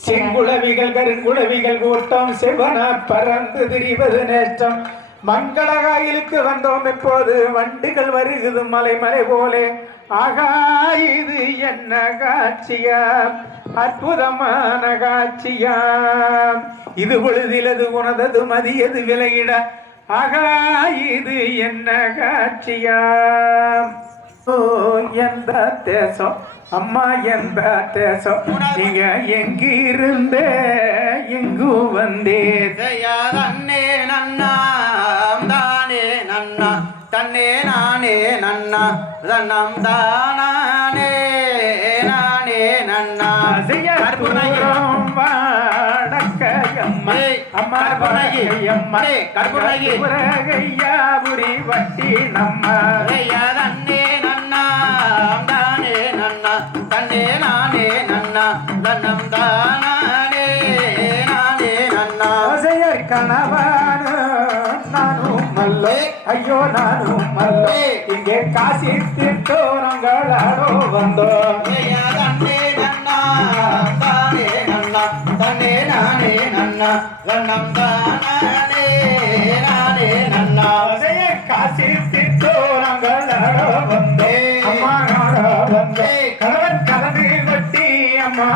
செங்குளவிகள் கருங்குளவிகள் கூட்டம் செவன பறந்து திரிவது நேற்றம். மங்களகாயிலுக்கு வந்தோம் எப்போது வண்டுகள் வருகுது மலை மலை போலே. ஆகா இது என்ன காட்சியா? அற்புதமான காட்சியா? இது பொழுதிலது உனதது மதியது விலகிட ஆகா இது என்ன காட்சியா? ஓ எந்த தேசம்? அம்மா எந்த தேசம் நீங்க எங்கிருந்தே எங்கு ஜெயா தன்னே நன்னாம் தானே நன்னா தன்னே நானே நன்னா தன்னம் தானே நானே நன்னா வாடக்கையம்மா அம்மா. வாடக்கையம்மா கற்பூரகி. கற்பூரகையாபுரி வட்டி நம்ம தானே நன்னா தன்னம் தானே நானே நன்னா. ஆசையர் கணவான நானும் மல்ல. ஐயோ நானும் மல்ல. இங்கே காசி தீர்த்தோரங்களாடோ வந்தோம் தன்னே நன்னா தானே நன்னா தன்னே நானே நன்னா. தன்னம் தானே நானே நன்னா. ஆசையர் காசி தீர்த்தோரங்களாடோ வந்தோம் அம்மா நாடோ வந்தோம் கணவன் கலந்து வெட்டி அம்மா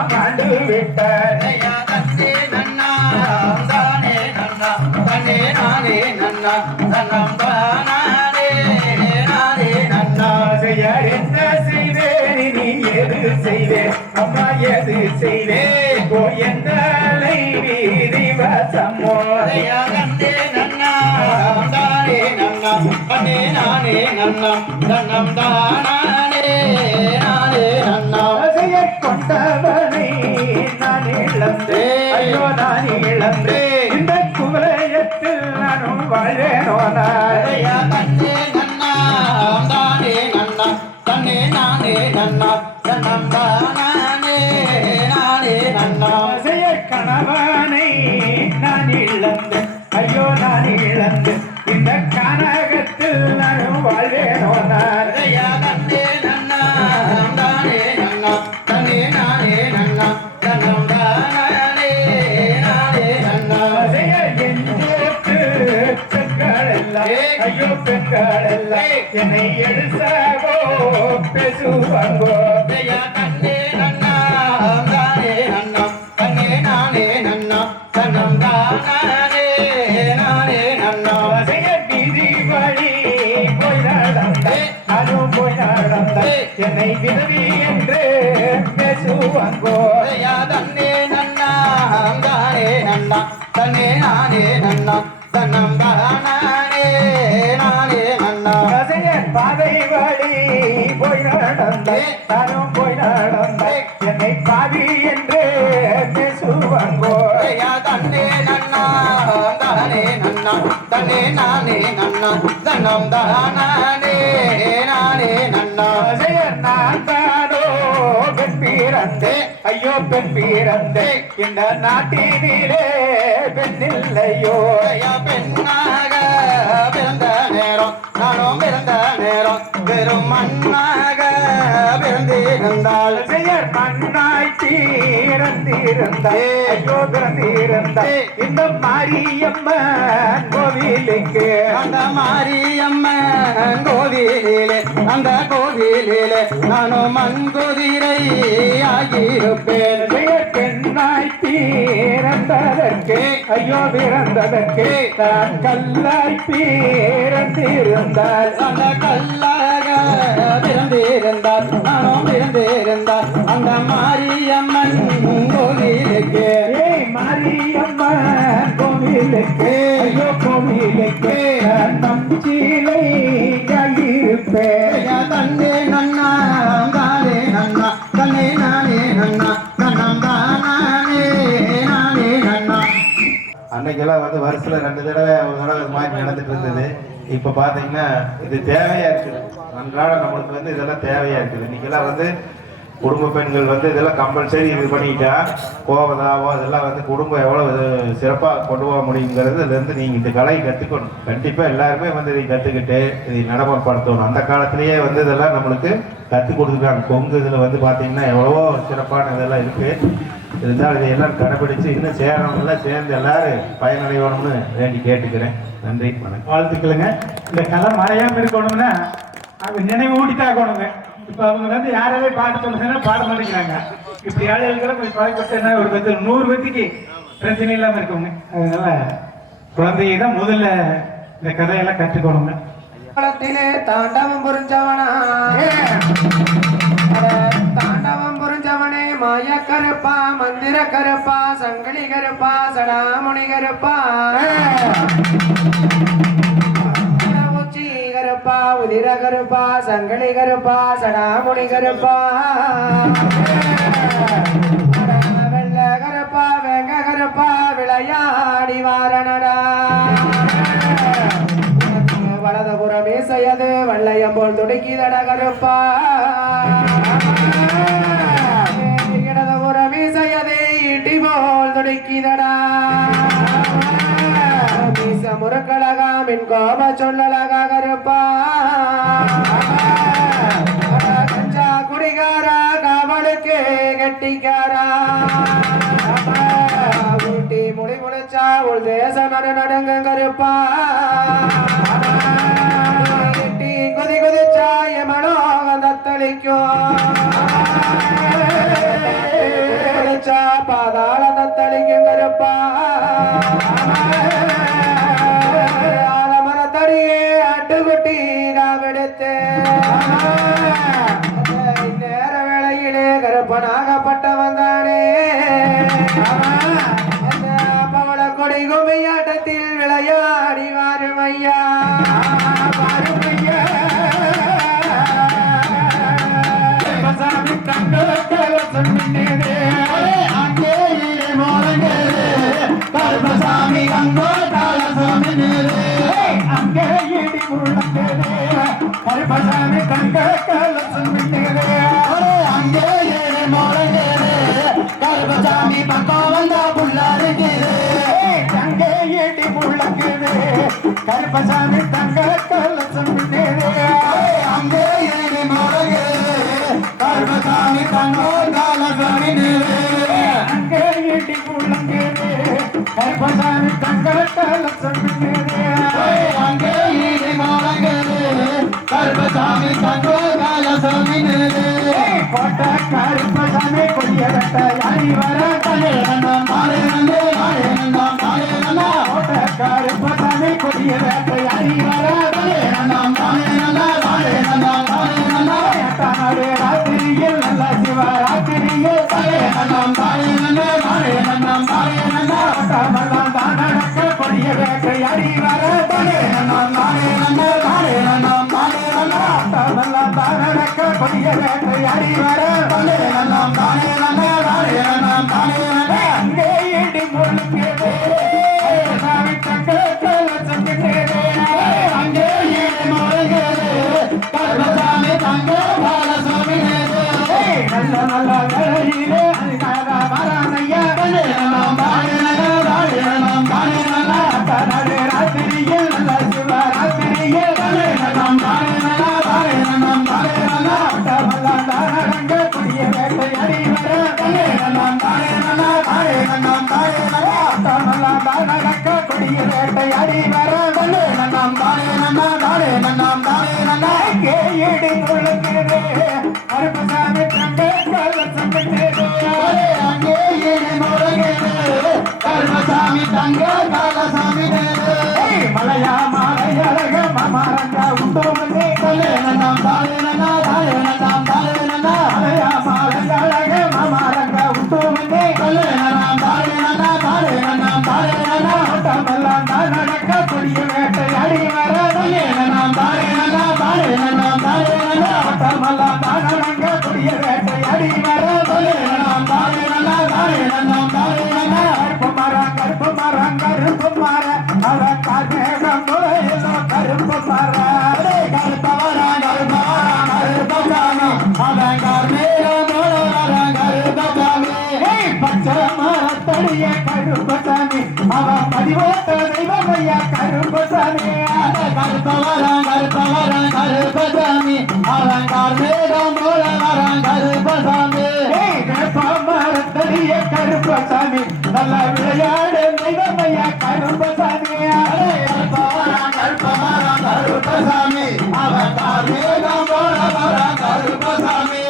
எது செய்வேன் அம்மா எது செய்வேன் எந்த வீதி வசமோ நன்னா தானே நன்னா தன்னே நானே நன்னா தன்னம் தானே நானே நன்னா. ஆசையை கொண்டவனை நான் இழந்தேன். ஐயோ நான் இழந்தேன். நானே நன்னா தன்னம் தானே நானே நன்னா. ஆசையை கணவனை நான் இழந்தேன் ஐயோ நான் இழந்தேன் இந்த கனகத்தில் நானும் வாழ்வேனோ நான்? தன்னே நன்னா நன்னா தன்னே நானே நன்னா நானே நன்னா. ஐயோ பெண்கள் எல்லாம் என்னை எழுசாகோ பேசுவாங்கோ ஜெயா தன்னே நன்னா தானே நன்னா தன்னே நானே நன்னா தன்னம் தானே நானே நன்னா ஆசையை வீதி வழி போய் நடந்த நானும் போய் என்னை விதவி என்று பேசுவாங்கோ ஜெயா நடந்த. நானும் போய் நடந்த. என்னை பாவி என்று பேசுவாங்கோ தன்னே நன்னா தானே நன்னா தன்னே நானே நன்னா தன்னம் தானே நானே நன்னா. நான் தானோ பெண் பிறந்தே. ஐயோ பெண் பிறந்தே. இந்த நாட்டினிலே பெண் இல்லையோ. ஜெயா பெண்ணாக பிறந்த நேரம் நானும் பிறந்த வெறும் மண்ணாக பிறந்திருந்தாள் ஆசையர் மண்ணாய் தீரந்திருந்தாய் ஐயோ பிறந்திருந்தாய் இந்த மாரியம்மன் கோவிலுக்கு. அந்த மாரியம்மன் கோவிலிலே அந்த கோவிலிலே நானும் மண் குதிரை ஆகியிருப்பேன் ஆசையர் பெண்ணாய் தீரந்ததற்கு ஐயோ பிறந்ததற்கு தான் கல்லாய் பிறந்திருந்தாள் அந்த கல்லாக பிறந்திருந்தார். நானும் பிறந்திருந்தார். அந்த மாரியம்மன் கோவிலுக்கு. மாரியம்மன் கோவிலுக்கு. ஐயோ கோவிலுக்கு. நம் சீலை இருப்பேன். ஐயா அன்னைக்கெல்லாம் வந்து வருஷத்துல ரெண்டு தடவை ஒரு தடவை இது மாதிரி நடந்துட்டு இருந்தது. இப்ப பாத்தீங்கன்னா இது தேவையா இருக்குது அன்றாட நம்மளுக்கு வந்து இதெல்லாம் தேவையா இருக்குது. இன்னைக்கெல்லாம் வந்து குடும்ப பெண்கள் வந்து இதெல்லாம் கம்பல்சரி இது பண்ணிட்டா கோவதாவோ அதெல்லாம் வந்து குடும்பம் எவ்வளவு இது கொண்டு போக முடியுங்கிறது இதுல இருந்து நீங்கள் இந்த கலையை கற்றுக்கணும் கண்டிப்பாக எல்லாருமே வந்து இதை கற்றுக்கிட்டு இதை நடைமுறைப்படுத்தணும். அந்த காலத்திலேயே வந்து இதெல்லாம் நம்மளுக்கு கற்றுக் கொடுத்துருக்காங்க. கொங்கு இதில் வந்து பார்த்திங்கன்னா எவ்வளவோ சிறப்பான இதெல்லாம் இருக்குது இருந்தால் இதை எல்லாரும் கடைபிடிச்சு இன்னும் சேரவங்களாம் சேர்ந்து எல்லாரும் பயனடையணும்னு வேண்டி கேட்டுக்கிறேன். நன்றி வணக்கம். வாழ்த்துக்களுங்க. இந்த கலை மறையாம இருக்கணும்னா அவங்க நினைவு ஊட்டித்தான் ஆகணுங்க இப்போ அவங்க வந்து யாராவே பாட்டு சொல்லுங்கன்னா பாட மாட்டேங்கிறாங்க. இப்படி ஆளுகளுக்கெல்லாம் கொஞ்சம் பழக்கப்பட்டா ஒரு பத்து நூறு பேத்துக்கு பிரச்சனை இல்லாம இருக்குங்க. அதனால குழந்தையை தான் முதல்ல இந்த கதையெல்லாம் கற்றுக்கணுங்க. தாண்டவம் புரிஞ்சவனா? கருப்பா சடாமணி உச்சிகரப்பா உதிரகருப்பா வெள்ள கருப்பா வெள்ளகரப்பா வெங்ககரப்பா விளையாடி வாரணடா. வலதுபுறம் மீசையது வெள்ளையம் போல் போல் மீச முறுக்கழகா மின் கோப சொல்லழகா கருப்பா கஞ்சா குடிகாரா காவலுக்கு கெட்டிக்காரா. ஊட்டி மொழி முடிச்சா உள் தேச நடு நடுங்க கருப்பா கருப்பசாமி பக்கம் வந்தா கருப்பசாமி தங்கத்தில் சொன்னீனே அங்கே ஏழு மோளங்கேரு கருப்பசாமி தங்கோ காலசாமி அங்கே இடி முழங்கனே கருப்பசாமி தங்கத்தில் சொன்னீனே அங்கே கருப்பசாமி தங்கோ காலசாமி கோட்ட கருப்பசாமி கொடிய வேட்டையாடி வர மாலே நன்னாம் தானே நன்னே நல்ல நல்ல வேளையிலே கருமசாமி தங்க காலசாமி மலையா மாலையழக மமரங்க உண்டோமனே மாலே நன்னாம் மாலே நன்னா மாலே மலையா மாலையழக மமரங்க உண்டோமனே மாலே நன்னாம் மாலே நன்னா மாலே நன்னாம் ஓட்டமெல்லாம் தான் நடக்க கொடிய வேட்டையாடி வர. மாலே தாயனா தாயனாம் தாயனா மாலே ஓட்டமெல்லாம் தான் நடக்க கொடிய வேட்டையாடி வர. கருப்பசாமி அவ பதிவோட்ட தெய்வமையா? கருப்பசாமி கருப்பவரா கருப்பவரா கருப்பசாமி அவன் கர்மேகம் மூலவரா கருப்பசாமி ஏய், வேப்ப மரத்தடிய ஆடிய கருப்பசாமி நல்லா விளையாட தெய்வமையா கருப்பசாமி கருப்பவரம் கருப்பவரம் கருப்பசாமி அவன் கார்மேகம் போல வரம் கருப்பசாமி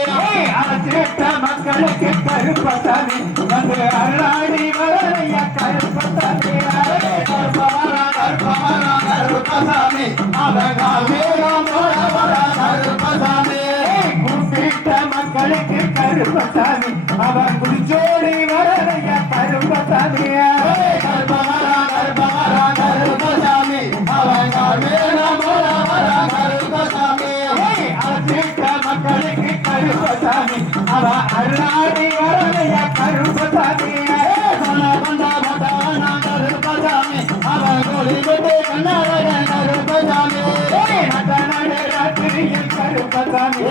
அழைச்சிட்ட மக்களுக்கு கருப்பசாமி வந்து அல்லாடி கருப்பசாமி அவன் கார்மேகம் கருப்பசாமி. மக்களுக்கு கருப்பசாமி. அவன் குறிச்சோடி வர கருப்பசாமி